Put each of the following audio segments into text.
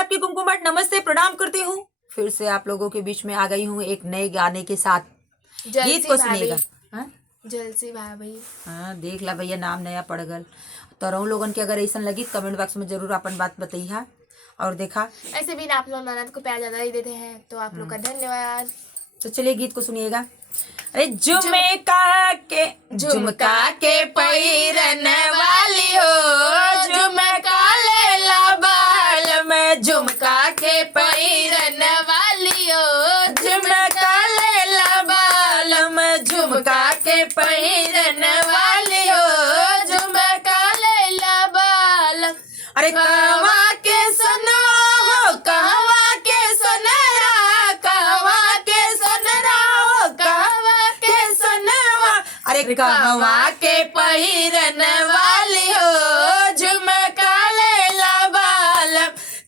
आपकी कुमकुम भट्ट नमस्ते प्रणाम करती हूँ। फिर से आप लोगों के बीच में आ गई हूँ एक नए गाने के साथ। गीत को सुनिएगा। जलसी भाभी। हाँ देख ला भैया, नाम नया पड़ गल। तो रहू लोगन के अगर ऐसा लगी कमेंट बॉक्स में जरूर अपन बात बताइए। और देखा ऐसे भी आप लोग ननद को प्यार ज्यादा ही देते हैं, तो आप लोग का धन्यवाद। तो चलिए गीत को सुनिएगा। अरे झुमका के पैरन वाली हो, झुमका ले ला बाल में, झुमका के पैरन वाली हो, झुमका ले ला बाल में, झुमका के पैरन वाली हो, झुमका ले ला बाल। अरे कहवा के सुना हो, कहवा के सुनरा, कहवा के सुनरा हो, कहवा के सुनवा। अरे कहवा के पहिरन वाली हो, झुमका ले ला बाल,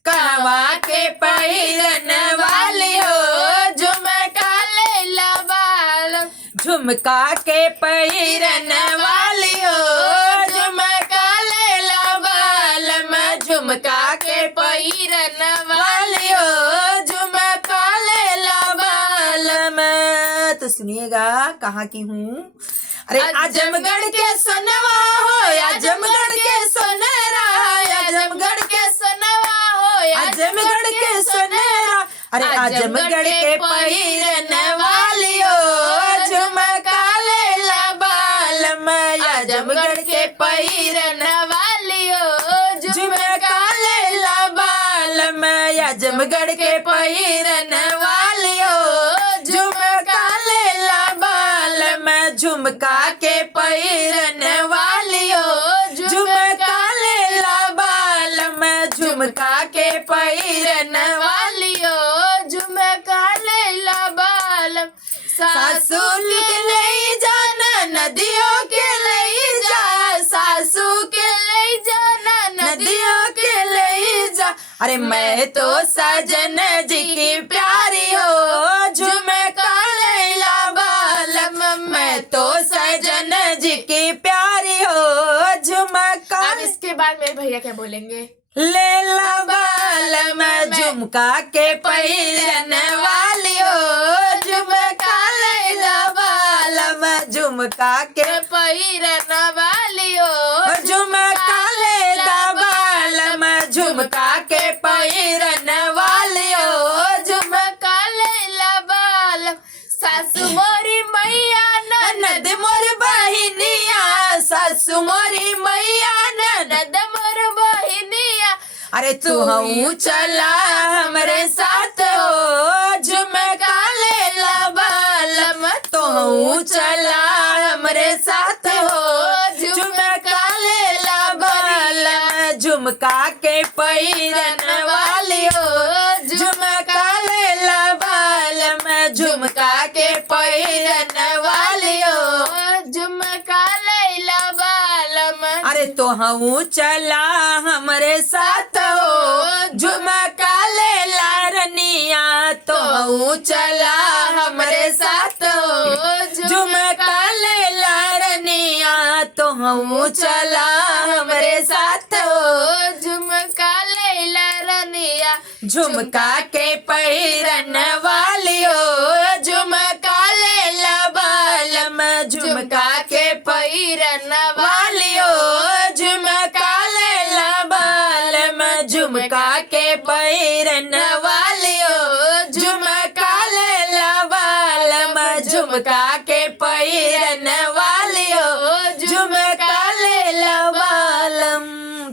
कहवा के पहिरन वाली हो, झुमका ले ला बाल। झुमका के पहिरन वाली हो, झुमका ले ला बाल में, झुमका के पहिरन वाली हो, झुमका ले ला बाल में। तो सुनिएगा कहाँ की हूँ। अरे आजमगढ़ के सोनवा हो, आजमगढ़ के सोनरा, आजमगढ़ के सोनवा हो, आजमगढ़ के सोनरा। अरे आजमगढ़ के पहिरन वाली हो, झुमका ले ला बाल में, आजमगढ़ के पहिरन वाली हो, झुमका ले ला बाल में, आजमगढ़ के पहिरन वाली हो, झुमका ले ला बाल में, झुमका के पहिरन वाली हो, झुमका ले ला बाल में, झुमका के पहिरन वाली हो, झुमका ले ला बाल। सासू के ले जाना नदियों के ले जा, सासू के ले जाना नदियों के ले जा। अरे मैं तो सजन जी की प्यारी हो, झुमका ले ला बाल, मैं तो सजन जी की प्यारी हो, झुमका। अब इसके बाद मेरे भैया क्या बोलेंगे? ले ला बाल में, झुमका के पहिरन वाली हो, झुमका ले ला बाल में, झुमका के पहिरन वाली हो, झुमका ले ला बाल में, झुमका के पहिरन वाली हो, झुमका ले ला बाल। सासू मोरी मैया ननद मोर बहिनिया, सासू मोरी मैया ननद मोर बहिनिया। अरे तू हूँ चला हमरे साथ हो, झुमका ले ला बाल में, तो हूँ चला हमरे साथ हो, झुमका ले ला बाल में, झुमका के पहिरन वाली हो, झुमका ले ला बाल में, झुमका के पहिरन वाली हो, झुमका ले ला बाल में। अरे तो हूँ चला हमरे साथ हो, झुमका ले ला रनिया, तो हूँ चला हमरे साथ हो, झुमका ले ला रनिया, तो हूँ चला हमरे साथ हो, झुमका ले ला रनिया। झुमका के पहिरन वाली हो, झुमका ले ला बाल में, झुमका के पहिरन वाली हो, झुमका ले ला बाल में, झुमका के पहिरन वाली हो, झुमका ले ला बाल में, झुमका के पहिरन वाली हो, झुमका ले ला बाल।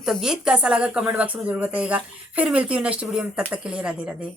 तो गीत कैसा लगा कमेंट बॉक्स में जरूर बताइएगा। फिर मिलती हूँ नेक्स्ट वीडियो में, तब तक के लिए राधे राधे।